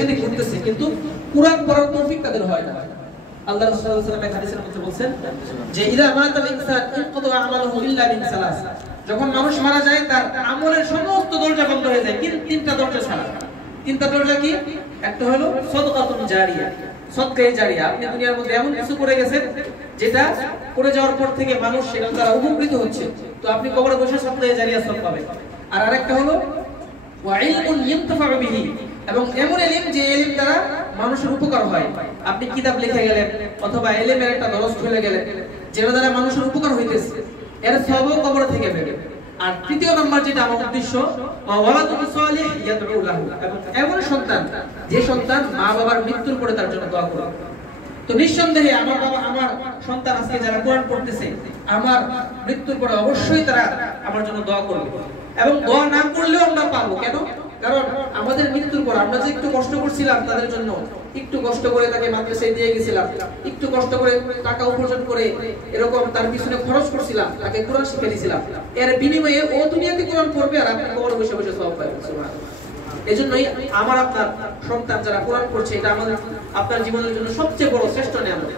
সেদিক ঘুরতেছে, কিন্তু কুরআন পড়ার তৌফিক তাদের হয় না। আল্লাহ রাসূল সাল্লাল্লাহু আলাইহি ওয়াসাল্লাম হাদিসের মধ্যে বলেন যে ইযা মাতাল ইনসান ইনকাদা আমালুহু ইল্লা মিন সালাস, যখন মানুষ মারা যায় তার আমলের সমস্ত দরজা বন্ধ হয়ে যায়, কিন্তু তিনটা দরজা ছাড়া। তিনটা দরজা কি? একটা হলো সাদকাতুন জারিয়া, সদকায়ে জারিয়া। আপনি দুনিয়ার মধ্যে এমন কিছু করে গেছেন যেটা করে যাওয়ার পর থেকে মানুষ সেটার দ্বারা উপকৃত হচ্ছে, তো আপনি কবরে বসে সদকায়ে জারিয়া সব পাবেন। আর আরেকটা হলো ওয়া ইলমুন ইনতাফাউ বিহি, এবং এমন ইলম যে ইলম দ্বারা মানুষের উপকার হয়। আপনি কিতাব লিখে গেলেন অথবা ইলমের একটা দরস খুলে গেলেন যেটা দ্বারা মানুষের উপকার হইতেছে, এর সওয়াব কবর থেকে পাবে। আর তৃতীয় নাম্বার যেটা আমার উদ্দেশ্য, ওয়ালাদুন সালিহ ইয়াদউ লাহু, এবং এমন সন্তান যে সন্তান মা বাবার মৃত্যুর পরে তার জন্য দোয়া করে। তো নিঃসন্দেহে আমার বাবা, আমার সন্তান আজকে যারা কোরআন পড়তেছে, আমার মৃত্যুর পরে অবশ্যই তারা আমার জন্য দোয়া করবে। এবং দোয়া না করলেও আমরা পাবো। কেন? কারণ আমাদের মৃত্যুর পর আমরা যে একটু কষ্ট করছিলাম তাদের জন্য, একটু কষ্ট করে তাকে মাদ্রাসায় দিয়ে গেছিলাম, একটু কষ্ট করে টাকা উপার্জন করে এরকম তার পিছনে খরচ করছিলাম, তাকে কোরআন শিখিয়ে দিয়েছিলাম, এর বিনিময়ে ও দুনিয়াতে কোরআন পড়বে আর আপনি কবরে বসে বসে সওয়াব পাবেন। সুবহানাল্লাহ। এজন্যই আমার আপনার সন্তান যারা কোরআন পড়ছে, এটা আমাদের আপনার জীবনের জন্য সবচেয়ে বড় শ্রেষ্ঠ নিয়ামত।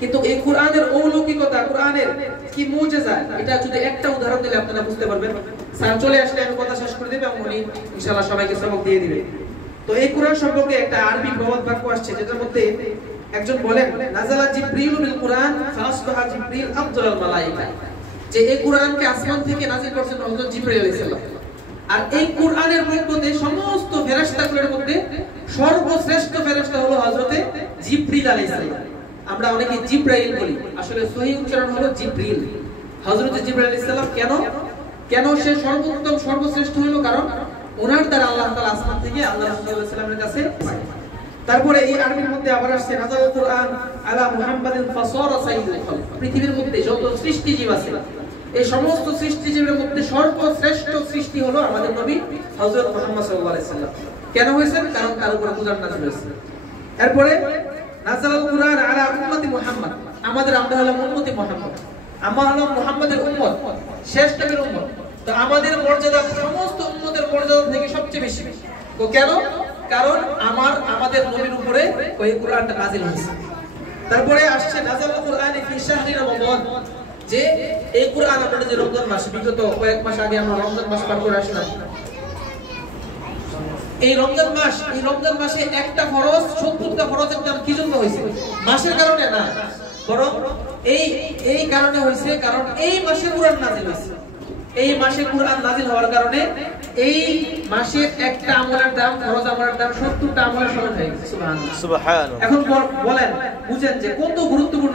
কিন্তু এই কোরআনের অলৌকিকতা, কোরআনের কি মুজিজা, এটা যদি একটা উদাহরণ দিলে আপনারা বুঝতে পারবেন। স্যার চলে আসলে আমি কথা শেষ করে দেব এবং উনি ইনশাআল্লাহ সবাইকে সবক দিয়ে দিবেন। তো এই কোরআন সম্পর্কে একটা আরবি প্রবাদ বাক্য আসছে, যেটার মধ্যে একজন বলেন নাযালা জিবরিল বিল কোরআন ফাসবাহা জিবরিল আফদালুল মালায়েকা, যে এই কোরআনকে আসমান থেকে নাযিল করেছেন হযরত জিবরাইল আলাইহিস সালাম। আর এই কোরআনের মধ্যে সমস্ত ফেরেশতাগুলোর মধ্যে সর্বশ্রেষ্ঠ ফেরেশতা হলো হযরতে জিবরিল আলাইহিস সালাম। আমরা অনেকে জিবরাইল বলি, আসলে সহিহ উচ্চারণ হলো জিবরিল। হযরত জিবরাইল আলাইহিস সালাম কেন সে সর্বোত্তম সর্বশ্রেষ্ঠ হলো? কারণ ওনার দ্বারা আল্লাহ তাআলা আসমান থেকে আল্লাহ রাসূল সাল্লাল্লাহু আলাইহি ওয়াসাল্লামের কাছে। তারপরে এই আরবির মধ্যে আবার আসছে নাযালাল কুরআন আলা মুহাম্মাদিন ফাসারা সাইয়্যিদুল খালক। পৃথিবীর মধ্যে যত সৃষ্টিজীব আছে, এই সমস্ত সৃষ্টিজীবের মধ্যে সর্বশ্রেষ্ঠ সৃষ্টি হলো আমাদের নবী হযরত মুহাম্মদ সাল্লাল্লাহু আলাইহি ওয়াসাল্লাম। কেন হয়েছে? কারণ তার উপরে কুরআন নাযিল হয়েছে। এরপরে নাযালাল কুরআন আলা উম্মতি মুহাম্মদ, আমরা হলাম উম্মতি মুহাম্মদ, আমরা হলাম মুহাম্মাদের উম্মত, শেষ নবীর উম্মত। তো আমাদের মর্যাদা সমস্ত উম্মতের মর্যাদা থেকে সবচেয়ে বেশি। তো কেন? কারণ আমাদের নবীর উপরে ওই কোরআনটা নাযিল হয়েছে। তারপরে আসছে নাযালাল কুরআন ফি শাহরি রমাদান, যে এই কোরআন আমরা যে রমজান মাস, বিগত কয়েক মাস আগে আমরা রমজান মাস পার করে আসলাম। এই রমজান মাসে একটা ফরজ 70টা ফরজের দাম কি জন্য হয়েছে? মাসের কারণে না, বরং এই কারণে হয়েছে, কারণ এই মাসে কোরআন নাযিল হয়েছে। এই মাসে কোরআন নাযিল হওয়ার কারণে এই মাসের একটা আমলের দাম, ফরজ আমলের দাম 70টা আমলের সমান হয়ে গেছে। সুবহানাল্লাহ। এখন বলেন, বুঝেন যে কত গুরুত্বপূর্ণ